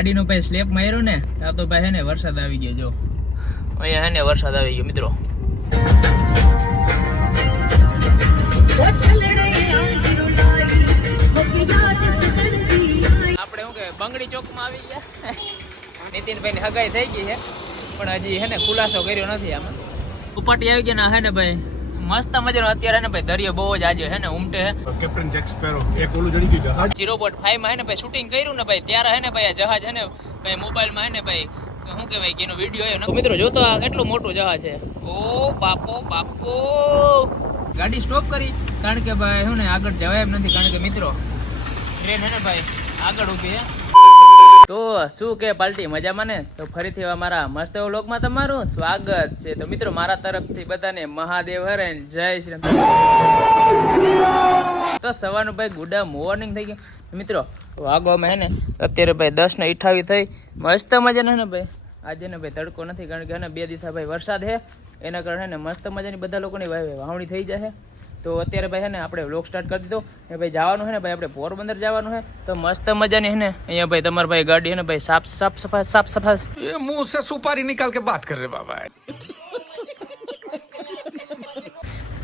ગાડીનો ભાઈ સ્લેપ માર્યો ને ત્યાં તો ભાઈ હે ને વરસાદ આવી ગયો. જો અહીંયા હે ને વરસાદ આવી ગયો મિત્રો. આપણે શું કે બંગડી ચોકમાં આવી ગયા. નીતિનભાઈ ની હગાઈ થઈ ગઈ છે પણ હજી હે ને ખુલાસો કર્યો નથી. આમાં ઉપટી આવી ગયા ને હે ને ભાઈ મસ્ત મજાનો અત્યારે હે ને ભાઈ દરિયો બહુ જ આજે હે ને ઉમટે હે. કેપ્ટન જેક સ્પેરો એક ઓલું જડી ગયું જહાજ 0.5 માં હે ને ભાઈ શૂટિંગ કર્યું ને ભાઈ ત્યારે હે ને ભાઈ આ જહાજ હે ને ભાઈ મોબાઈલ માં હે ને ભાઈ શું કહેવાય કે એનો વિડીયો આવ્યો ને મિત્રો જોતો આ કેટલું મોટું જહાજ છે. ઓ બાપો બાપો ગાડી સ્ટોપ કરી કારણ કે ભાઈ શું ને આગળ જવાય એમ નથી કારણ કે મિત્રો ટ્રેન હે ને ભાઈ આગળ ઊભી હે. તો શું કે પાર્ટી મજામાં ને? તો ફરીથી અમારા મસ્ત વ્લોગમાં તમારું સ્વાગત છે. તો મિત્રો મારા તરફથી બધાને મહાદેવ હરે જય શ્રી રામ. તો સવારનું ભાઈ ગુડ મોર્નિંગ થઈ ગયું મિત્રો. વાગવામાં હે ને અત્યારે ભાઈ 10:28 થઈ. મસ્ત મજાનો હે ને ભાઈ આજે ને ભાઈ તડકો નથી કારણ કે હે ને 2 દિવસ ભાઈ વરસાદ હે એના કારણે ને મસ્ત મજાની બધા લોકોની વાવણી થઈ જાય. તો અત્યારે ભાઈ હે ને આપણે વ્લોગ સ્ટાર્ટ કરી દીધો ને ભાઈ જવાનું હે ને ભાઈ આપણે પોરબંદર જવાનું હે. તો મસ્ત મજાની હે ને અહીંયા ભાઈ તમારી ભાઈ ગાડી હે ને ભાઈ સાફ સફાઈ ये मुंह से सुपारी निकाल के बात कर रहे बाबा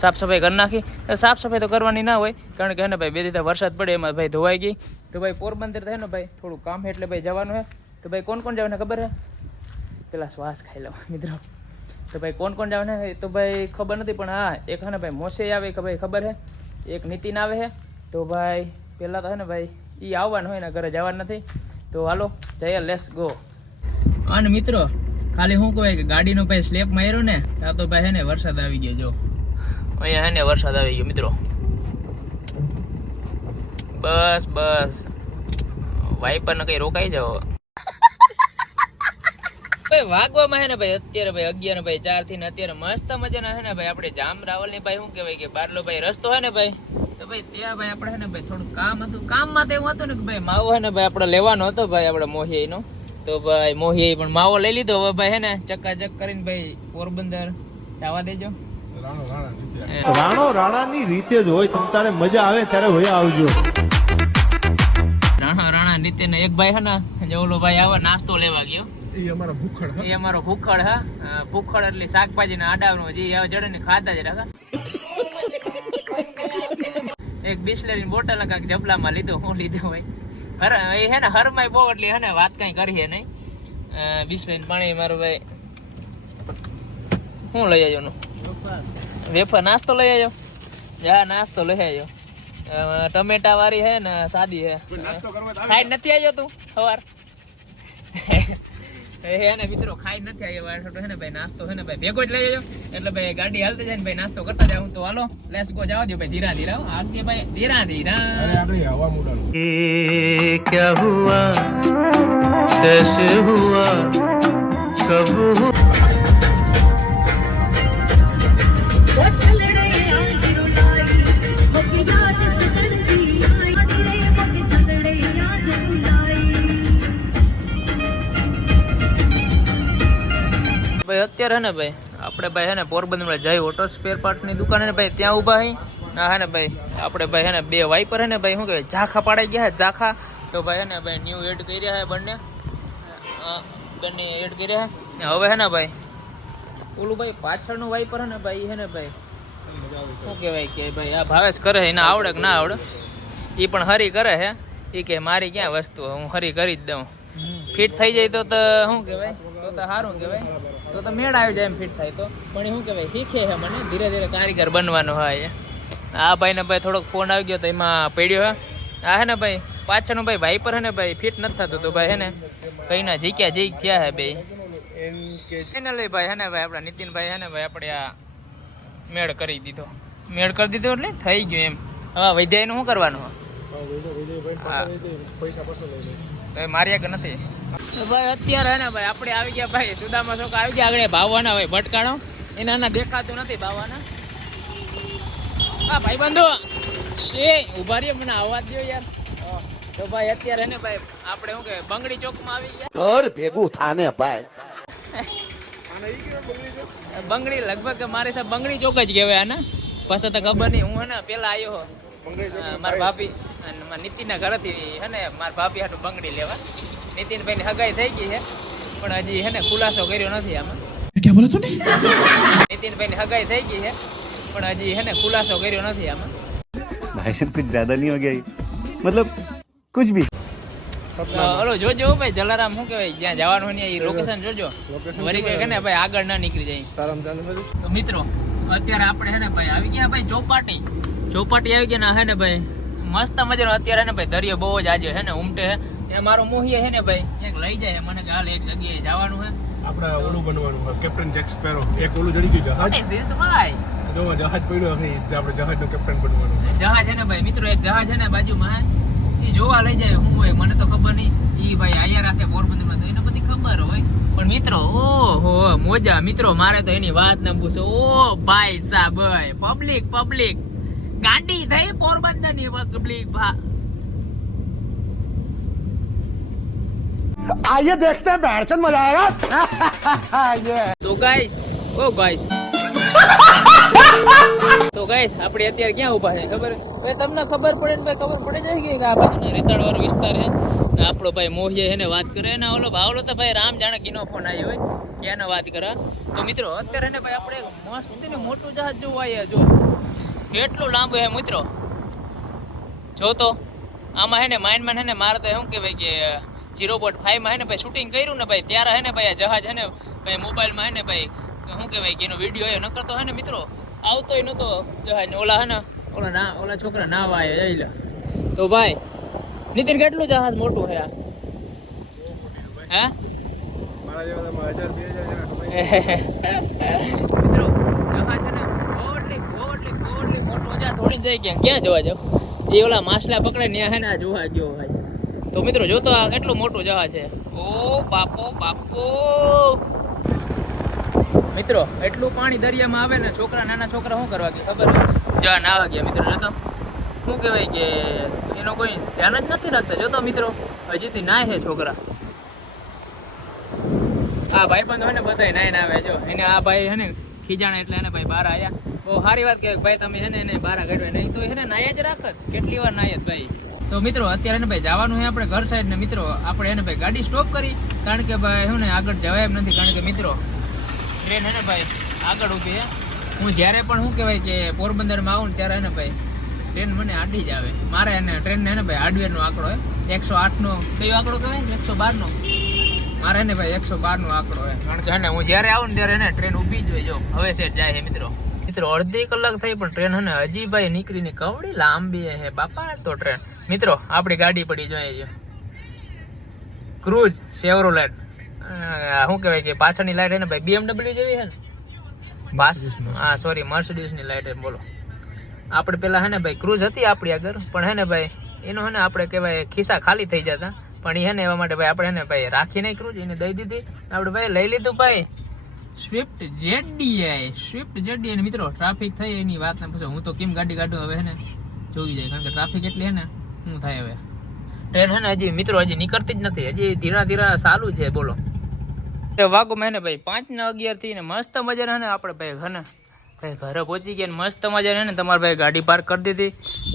સાફ સફાઈ કરી નાખી. સાફ સફાઈ તો કરવાની ના હોય કારણ કે હે ને ભાઈ 2 દિવસ વરસાદ પડે એમાં ભાઈ ધોવાઈ ગઈ. તો ભાઈ પોરબંદર હે ને ભાઈ થોડું કામ છે એટલે ભાઈ જવાનું હે. તો ભાઈ કોણ કોણ જવાના ખબર હે? પેલા શ્વાસ ખાઈ લો મિત્રો. તો ભાઈ કોણ કોણ જવાના હે તો ભાઈ ખબર નથી પણ હા એક હે ને ભાઈ મોસે આવે કે ભાઈ ખબર હે, એક નીતિન આવે હે. તો ભાઈ પહેલાં તો હે ને ભાઈ એ આવવાનું હોય ને ઘરે જવાનું નથી. તો હાલો જઈએ લેટ્સ ગો. અને મિત્રો ખાલી શું કહેવાય કે ગાડીનો ભાઈ સ્લેપ માર્યો ને ત્યાં તો ભાઈ હે ને વરસાદ આવી ગયો. જો અહીંયા હે ને વરસાદ આવી ગયો મિત્રો. બસ વાઈપર ને કઈ રોકાઈ જાઓ. ભાઈ વાગવામાં હે ને ભાઈ અત્યારે ભાઈ 11:04 થી ને અત્યારે મસ્ત મજાના હે ને ભાઈ આપણે જામ રાવલ ની ભાઈ શું કહેવાય કે બારલો ભાઈ રસ્તો હે ને ભાઈ. તો ભાઈ ત્યાં ભાઈ આપણે હે ને ભાઈ થોડું કામ હતું. કામમાં તો એવું હતું ને કે ભાઈ માવો હે ને ભાઈ આપણે લેવાનો હતો ભાઈ આપણે મોહિયાનો. તો ભાઈ મોહિયા પણ માવો લઈ લીધો. હવે ભાઈ હે ને ચકાચક કરીને ભાઈ પોરબંદર જવા દેજો. રાણાની રીતે જ હોય. તમ તારે મજા આવે ત્યારે હોય આવજો. રાણા રીતે ને એક ભાઈ હે ને જે ઓલો ભાઈ આવે નાસ્તો લેવા ગયો. એ અમારા ભૂખડ એ અમારો ભૂખડ હા. ભૂખડ એટલે શાકભાજી ના આડાવનો જે જડે ને ખાતા જ રાખા. એક બિસ્લેરી બોટલ કાંઈક જબલામાં લીધો. હું લીધો હોય એ હે ને હરમાય બહુ એટલે હે ને વાત કઈ કરીએ નહીં. બિસ્લેરી પાણી મારું ભાઈ શું લઈ આવજો નું વેફર નાસ્તો લઈ આવજો. જા નાસ્તો લઈ આવજો. ટમેટા વાળી હે ને સાદી હે. ખાઈ નથી આવ્યો તું સવાર હે ને મિત્રો? ખાઈ નથી આવ્યો હે ને ભાઈ નાસ્તો હે ને ભાઈ ભેગો જ લઈ આવ્યો એટલે ભાઈ ગાડી હાલતી જાય ને ભાઈ નાસ્તો કરતા જાવ. તો હાલો લેટ્સ ગો જવા દો ભાઈ ધીરા ધીરા આગે ભાઈ ધીરા ધીરા. હવા મુડાનો क्या हुआ कैसे हुआ कब ભાઈ અત્યારે હે ને ભાઈ આપણે ભાઈ હે ને પોરબંદર જઈ ઓટો સ્પેર પાર્ટ ની દુકાન હે ને ભાઈ ત્યાં ઊભા હી. ના હે ને ભાઈ આપણે ભાઈ હે ને 2 વાઈપર હે ને ભાઈ શું કહેવાય ઝાખા પાડાઈ ગયા હે ઝાખા. તો ભાઈ હે ને ભાઈ ન્યુ એડ કર્યા હે બંને એડ કર્યા હે. હવે હે ને ભાઈ ઓલું ભાઈ પાછળનું વાઈપર હે ને ભાઈ હે ને ભાઈ શું કહેવાય કે ભાઈ આ ભાવેશ કરે એને આવડે કે ના આવડે એ પણ હરી કરે હે. એ કે મારી ક્યાં વસ્તુ હું હરી કરી જ દઉં. ફિટ થઈ જાય તો શું કહેવાય તો સારું કહેવાય. તો મેળ આવી જાય એમ ફિટ થાય તો. પણ શું કહેવાય શીખે છે મને ધીરે ધીરે કારીગર બનવાનો હોય. આ ભાઈને ભાઈ થોડોક ફોન આવી ગયો તો એમાં પડ્યો હે. આ હે ને ભાઈ પાછળનું ભાઈ વાઈપર હે ને ભાઈ ફિટ નથી થતું. તો ભાઈ હે ને કઈ ના જીક્યા જીક થયા હે બે ફાઇનલી ભાઈ હે ને ભાઈ આપણા નીતિનભાઈ હે ને ભાઈ આપણે આ મેળ કરી દીધો એટલે થઈ ગયું એમ. હવે વૈદ્યાનું શું કરવાનું? માર્યા કે નથી ભાઈ અત્યારે હે ને ભાઈ આપણે આવી ગયા ભાઈ સુદામા ચોક આવી ગયા. આગળ ભાવવાના ભાઈ ભટકાણો એના દેખાતું નથી ભાવવાના. હા ભાઈ બંધુ છે ઉભા રહીએ મને અવાજ દો યાર. તો ભાઈ અત્યારે હે ને ભાઈ આપણે શું કે બંગડી ચોકમાં આવી ગયા. ઘર ભેગું થાને ભાઈ. બંગડી લગભગ મારી સાહેબ બંગડી ચોક જ કહેવાય આને. પછી તો ખબર નહીં. હું હે ને પેલા આવ્યો મારા ભાભી અને નીતિનના ઘરેથી હે ને મારા ભાભી હાટું બંગડી લેવા. નીતિનભાઈ ની હગાઈ થઈ ગઈ છે પણ હજી હે ને ખુલાસો કર્યો નથી આમાં. ક્યાં બોલા તું? નીતિનભાઈ ની હગાઈ થઈ ગઈ છે પણ હજી હે ને ખુલાસો કર્યો નથી આમાં. भाई साहब कुछ ज्यादा नहीं हो गया ये? मतलब कुछ भी ઓલો જોજો ભાઈ જલારામ શું કહેવાય જ્યાં જવાનું હોય એ લોકેશન જોજો વળી કઈ કે ને ભાઈ આગળ ના નીકળી જાય. તો મિત્રો અત્યારે આપણે હે ને ભાઈ આવી ગયા ભાઈ ચોપાટી આવી ગયા હે ને ભાઈ મસ્ત મજાનો અત્યારે હે ને ભાઈ દરિયો બહુ જ આજે હે ને ઉમટે હે ત્યાં મારો મોહિયા હે ને ભાઈ એક લઈ જાય મને કે હાલ એક જગ્યાએ જવાનું હે આપણે ઓલું બનવાનું હોય કેપ્ટન જેક સ્પેરો. એક ઓલું જડી ગયું જહાજ. What is this ભાઈ? જો જહાજ પડ્યું હશે આપણે જહાજનો કેપ્ટન બનવાનું. જહાજ હે ને ભાઈ મિત્રો એક જહાજ હે ને બાજુમાં એ જોવા લઈ જાય શું હોય મને તો ખબર નહીં. ઈ ભાઈ આયા રાખે પોરબંદરમાં તો એને બધી ખબર હોય પણ મિત્રો ઓહો મોજા મિત્રો મારે તો એની વાત ન પૂછો. ઓ ભાઈ સાહેબ પબ્લિક ગાંડી થઈ પોરબંદરની પબ્લિક आइए देखते हैं बैठचंद मजा आएगा તો ગાઈસ આપણે અત્યારે ક્યાં ઊભા છે ખબર હવે તમને ખબર પડે ને ભાઈ ખબર પડે જાય કે આ બાજુનો રેતાળવાળો વિસ્તાર છે ને આપણો ભાઈ મોહિએ એને વાત કરે ને ઓલો ભાવલો તો ભાઈ રામ જાણે કીનો ફોન આવ્યો હોય ક્યાં વાત કરે. તો મિત્રો અત્યારે ને ભાઈ આપણે મસ્ત ને મોટું જહાજ જોવા આવ્યા જો કેટલું લાંબુ છે મિત્રો જો તો આમાં હે ને માઇન્ડમાં હે ને મારે તો શું કહેવાય કે 0.5 માં હે ને ભાઈ શૂટિંગ કર્યું ને ભાઈ ત્યારે હે ને ભાઈ આ જહાજ હે ને ભાઈ મોબાઈલમાં હે ને ભાઈ શું કહેવાય કે એનો વિડીયો આવ્યો નકર તો હે ને મિત્રો આવતોય નતો જહાજ ને ઓલા હે ને ઓલા છોકરા નાવા આવ્યા જઈ લે. તો ભાઈ નીતિન કેટલું જહાજ મોટું છે આ હે મારા જેવા 1000 2000 જણા ખબર. મિત્રો જહાજ છે ને બોટલી મોટું હજાર થોડી જાય ક્યાં જોવા જાવ એ ઓલા માછલા પકડે ને હે ને આ જોવા ગયો ભાઈ. તો મિત્રો જો તો આ કેટલું મોટું જહાજ છે. ઓ બાપો મિત્રો એટલું પાણી દરિયામાં આવે ને નાના છોકરા શું કરવા ગયા ખબર જા નાવા ગયા મિત્રો જોતો શું કહેવાય કે એનો કોઈ ધ્યાન જ નથી રાખતા જોતો મિત્રો હજીથી નાય છે છોકરા. આ ભાઈ બંધ હોય ને બધા નાઈને આવે જો એને આ ભાઈ હે ને ખીજાણા એટલે એને ભાઈ બહાર આવ્યા બહુ સારી વાત કહેવાય ભાઈ તમે હે ને એને બહાર કાઢવા નહીં તો એને નાય જ રાખત કેટલી વાર નાય જ ભાઈ. તો મિત્રો અત્યારે ને ભાઈ જવાનું છે આપણે ઘર સાઈડ ને મિત્રો આપણે એને ભાઈ ગાડી સ્ટોપ કરી કારણ કે ભાઈ શું ને આગળ જવાય એમ નથી કારણ કે મિત્રો ટ્રેન હે ને ભાઈ આગળ ઊભી છે. હું જ્યારે પણ શું કહેવાય કે પોરબંદરમાં આવું ને ત્યારે હે ને ભાઈ ટ્રેન મને આડી જ આવે મારે એને ટ્રેનને હે ને ભાઈ હાર્ડવેરનો આંકડો હોય 108નો કયો આંકડો કહેવાય 112નો મારે ને ભાઈ 112નો આંકડો હોય કારણ કે હે ને હું જ્યારે આવું ને ત્યારે એને ટ્રેન ઊભી જ હોય જો હવે સેટ જાય છે મિત્રો અડધી કલાક થઈ પણ ટ્રેન હે ને હજી ભાઈ નીકળીને કવડી લાંબી હે બાપા તો ટ્રેન. મિત્રો આપણી ગાડી પડી જોઈએ છે ક્રૂઝ શેવરોલેટ શું કહેવાય કે પાછળની લાઈટ હે ને ભાઈ BMW જેવી હે ને હા સોરી મર્સિડીઝની લાઈટ હે બોલો. આપણે પેલા હે ને ભાઈ ક્રૂઝ હતી આપણી આગળ પણ હે ને ભાઈ એનો હે ને આપણે કહેવાય ખિસ્સા ખાલી થઈ જતા પણ એ હે ને એવા માટે ભાઈ આપણે હે ને ભાઈ રાખી નહીં ક્રૂઝ એને દઈ દીધી આપણે ભાઈ લઈ લીધું ભાઈ સ્વિફ્ટ જેડી મિત્રો ટ્રાફિક થઈ એની વાત ના પૂછો હું તો કેમ ગાડી કાઢું હવે હે ને જોઈ જાય કારણ કે ટ્રાફિક એટલી હે ને શું થાય હવે ટ્રેન હે ને હજી મિત્રો હજી નીકળતી જ નથી હજી ધીરા ચાલુ છે બોલો. વાગો મેં ને ભાઈ 5:11 થી ને મસ્ત મજાના ને આપણે ભાઈ હે ને ભાઈ ઘરે પહોંચી ગયા ને મસ્ત મજાને ને તમારે ભાઈ ગાડી પાર્ક કરી દીધી.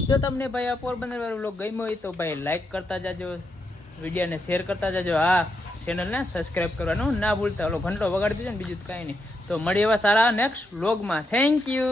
જો તમને ભાઈ આ પોરબંદર વાળો વ્લોગ ગમ્યો હોય તો ભાઈ લાઈક કરતા જાજો વિડીયોને શેર કરતા જાજો હા ચેનલને સબસ્ક્રાઈબ કરવાનું ના ભૂલતા ઓલો ઘંટો વગાડી દેજો ને બીજું કાંઈ નહીં. તો મળીએ એવા સારા નેક્સ્ટ વ્લોગમાં. Thank you.